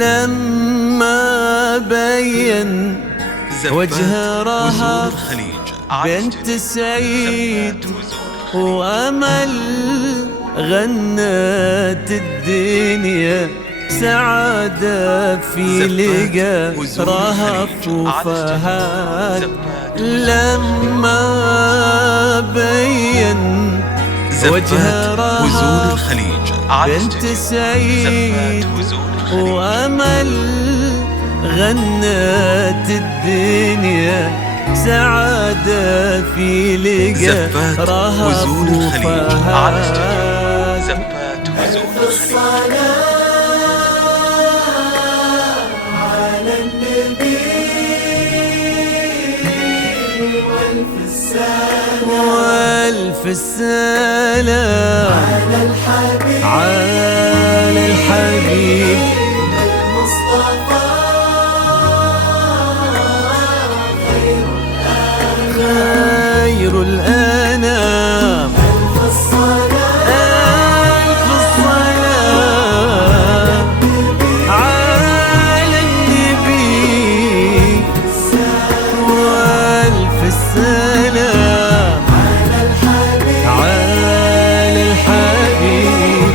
لما بين وجه رهف بنت سعيد وأمل غنت الدنيا سعادة في لقى رهف وفهد لما بين وجه رهف بنت سعيد وأمل غنت الدنيا سعادة في لقى رهف وفهد زفات وزون الخليج. على النبي والف السلام على الحبيب المصطفى خير الأنام. ألف الصلاة على النبي والف السلام على الحبيب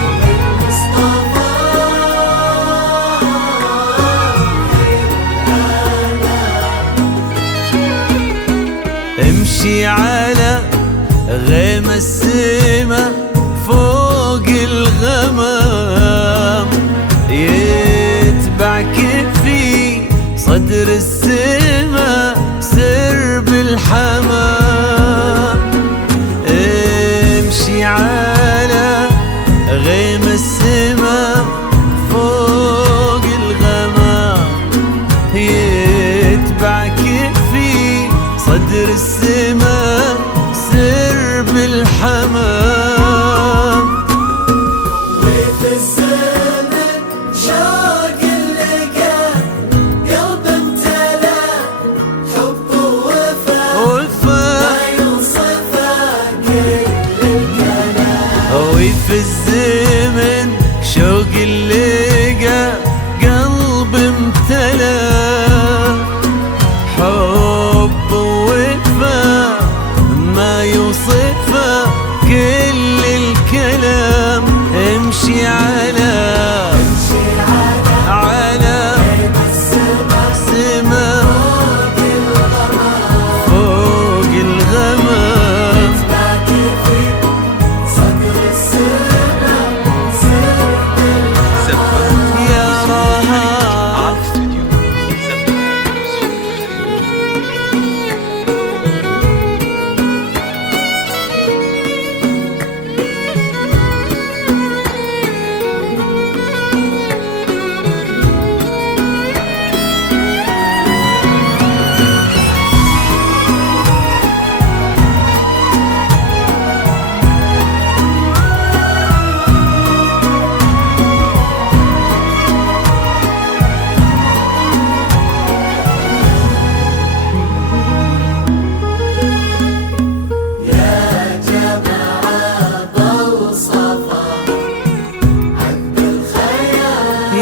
امشي على غيم السما فوق الغمام يتبعك في صدر السما سرب الحمام. امشي على غيم السما فوق الغمام يتبعك في صدر السما سرب الحمام. وفي الزمن شوق اللقا قلب امتلا حب ووفا ما يوصفه كل الكلام. وفي الزمن شوق اللقا قلب امتلا حب ووفا ما يوصفه كل الكلام. امشي على سما فوق الغمام يا رهف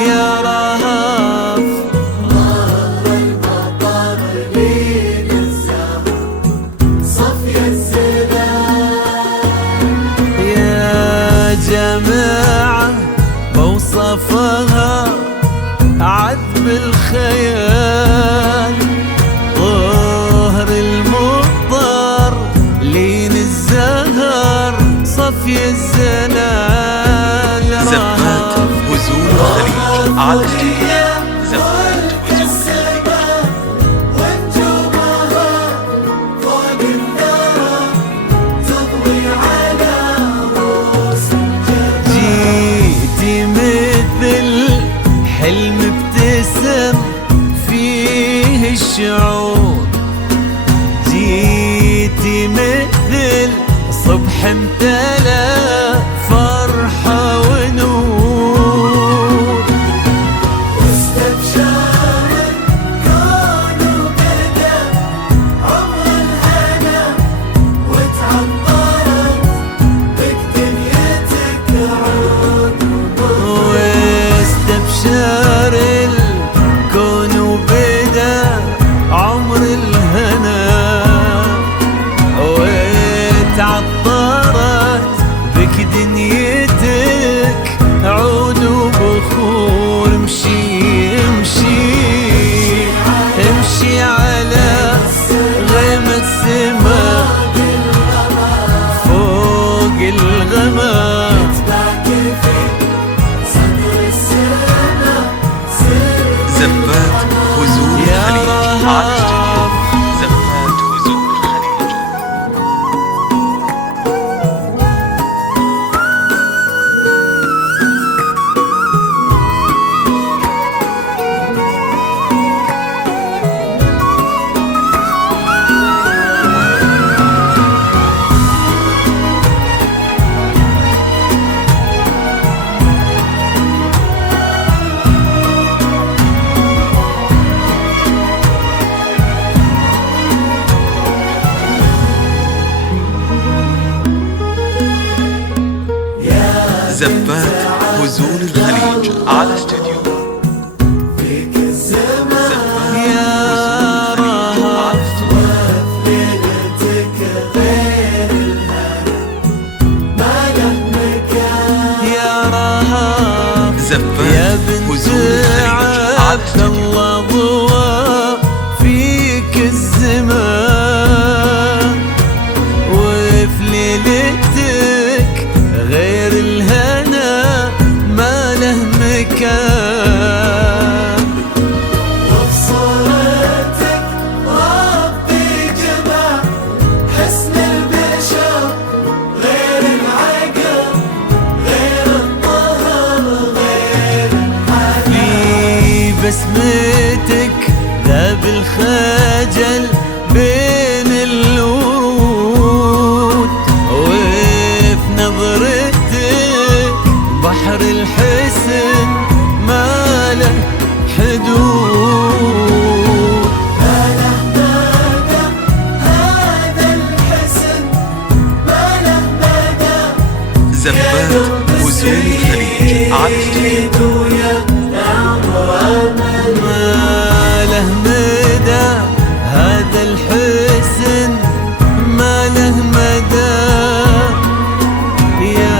يا رهف يا جماعة بوصفها عذب الخيال ظهر المضطر لين الزهر صفي الزلال. زفات وزون الخليج على الجميع. زفات وزون الخليج. ونجومها فوق الثرى تضوي على رؤوس الجبال. جيتي مثل حلم ابتسم فيه الشعور جيتي مثل صبح امتلأ فرحة ونور زفات هزون الخليج على استوديو فيك الزمان يا رهف ليلتك غير الهنا ما له مكان يا رهف يا زفات بنت هزون الخليج على عبد استوديو الله ضوى فيك الزمان وفي ليلتك غير الهنا ما له مكان وبصورتك ربي جمع حسن البشر غير العقل غير الطهر غير في بسمتك ذاب الخجل بين الورود وفي نظرتك بحر الحسن ما له حدود ما له مدى هذا الحسن ما له مدى زفات هزون الخليج على استوديو ويا عمر أمل ما له مدى هذا الحسن ما له مدى يا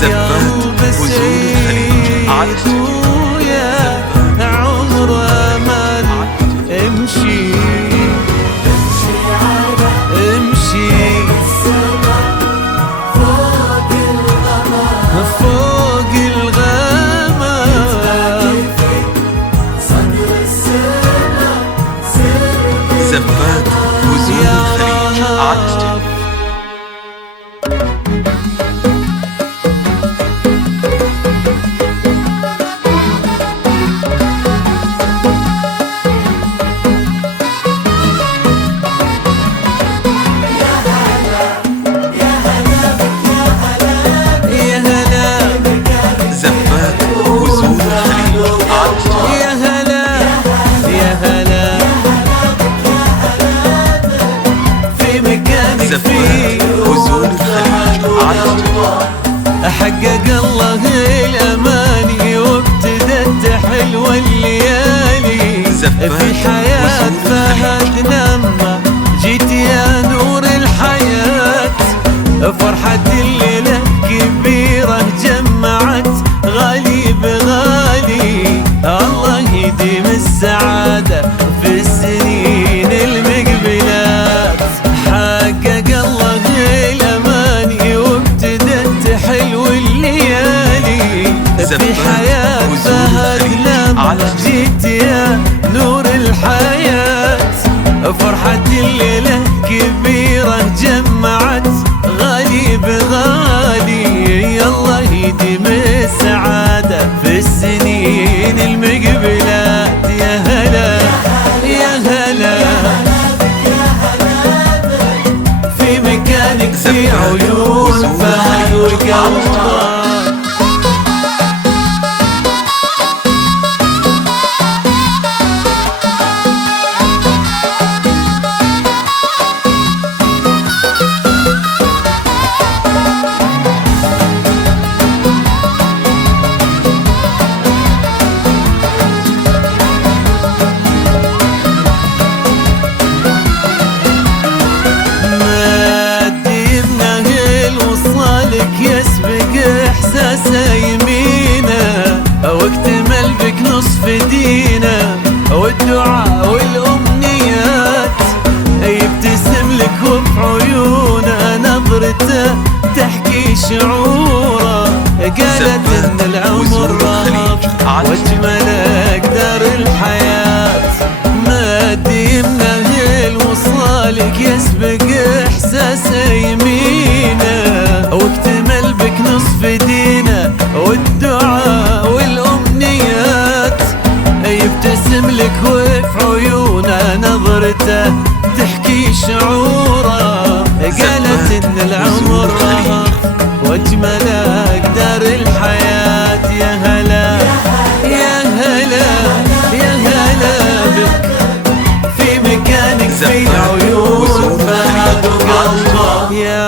زفات قلب هزون الخليج على سعيد ويا عمر امل امشي تمشي على امشي السماء فوق الغمام فوق الغمام صدر السماء سر زفات هزون يا الخليج على استوديو رهف يا هلا زفات هزون الخليج على استوديو يا هلا يا هلا في مكانك زفات فيه هزون الخليج على استوديو حقق الله الاماني وابتدت حلوه الليالي زفات في حياه وزون فهد لما جيت يا نور الحياه فرحة الليلة كبيرة جمعت غالي بغالي الله يديم السعادة في السنين المقبلات حقق الله الأماني وابتدت حلو الليالي في زفات حياة وزون فهد الخليج لما على جيت يا نور الحياة فرحة الليلة كبيرة جمعت غالي بغالي الله يديم السعادة في السنين المقبلات يا هلا يا هلا في مكانك في عيون فهد وقلبك مادي بنهل وصالك يسبق احساسه يمينه واكتمل بك نصف دينه والدعاء والامنيات يبتسم لك وبعيونه نظرته تحكي شعوره قالت ان العمر رهف واجمل اقدار الحياه مادي منهل وصالك يسبق احساسه يمينه واكتمل بك نصف دينه والدعاء والامنيات يبتسم لك وفي عيونه نظرته تحكي شعوره قالت ان العمر رهف واجمل اقدار الحياه يا هلا يا هلا يا هلا بك في مكانك في عيون فهد وقلبه يا